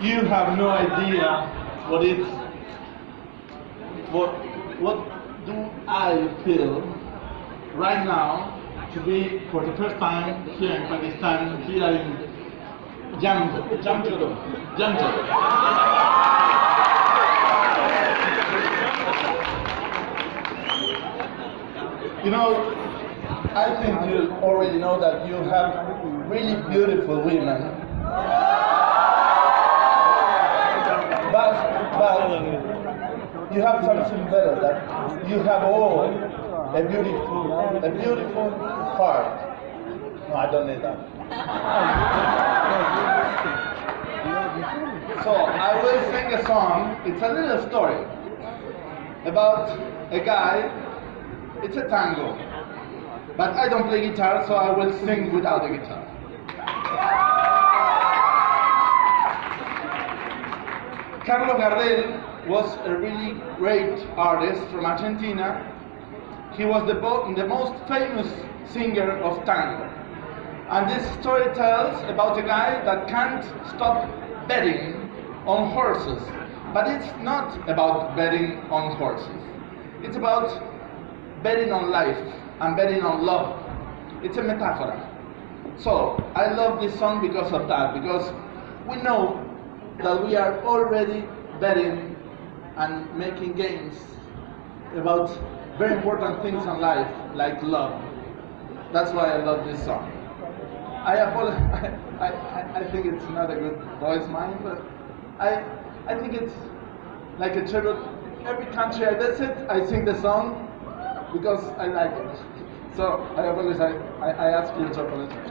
You have no idea what do I feel right now to be for the first time here in Pakistan, here in Jamshedpur. You know, I think you already know that you have really beautiful women. But you have something better, that you have all a beautiful heart. No, I don't need that. So I will sing a song. It's a little story about a guy. It's a tango, but I don't play guitar, so I will sing without the guitar. Carlos Gardel was a really great artist from Argentina. He was the most famous singer of tango. And this story tells about a guy that can't stop betting on horses. But it's not about betting on horses. It's about betting on life and betting on love. It's a metaphor. So I love this song because of that, because we know that we are already betting and making games about very important things in life, like love. That's why I love this song. I apologize. I think it's not a good voice mine, but I think it's like a tribute. Every country I visit, I sing the song because I like it. So I apologize. I ask you to apologize.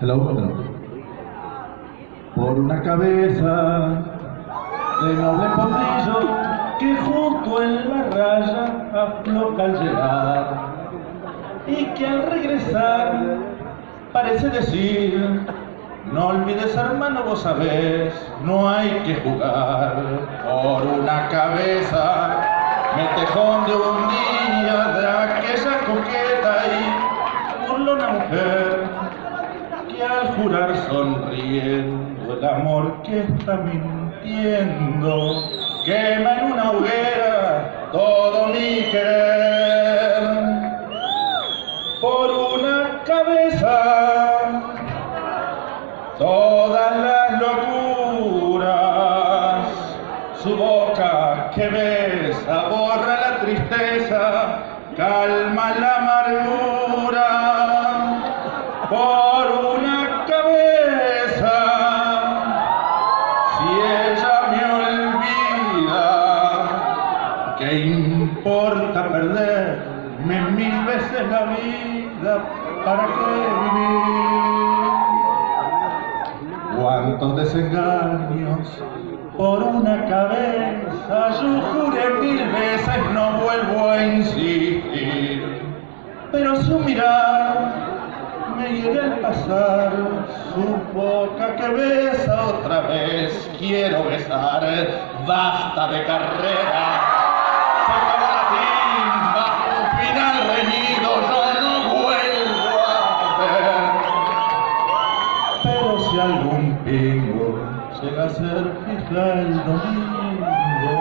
Hello. Por una cabeza de noble potrillo que junto en la raya afloja al llegar y que al regresar parece decir: no olvides, hermano, vos sabés, no hay que jugar. Por una cabeza me tejón de un día de aquella coqueta y burlona mujer que al jurar sonriendo el amor que está mintiendo quema en una hoguera todo mi querer. Por una cabeza todas las locuras, su boca que besa borra la tristeza, calma la amargura. Por una cabeza, si ella me olvida, ¿qué importa perderme mil veces la vida? ¿Para qué vivir? Cuántos desengaños por una cabeza, yo juré mil veces, no vuelvo a insistir, pero su mirar me hiere al pasar, su boca que besa otra vez quiero besar. Basta de carrera, se acabó la timba, un final reñido yo no vuelvo a ver. Pero si algún pingo llega a ser fija el domingo,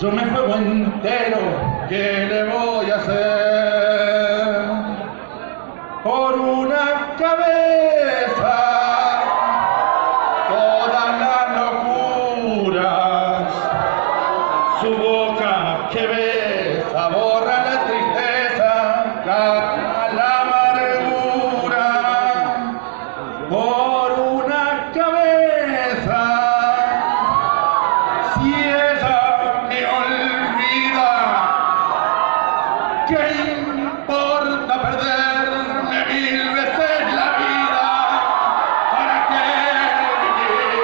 yo me juego entero, ¿qué le voy a hacer? Por una cabeza todas las locuras, su boca que besa borra la tristeza, calma la amargura. Por una cabeza, si ella me olvida, ¿qué importa perderme mil veces la vida? ¿Para qué vivir?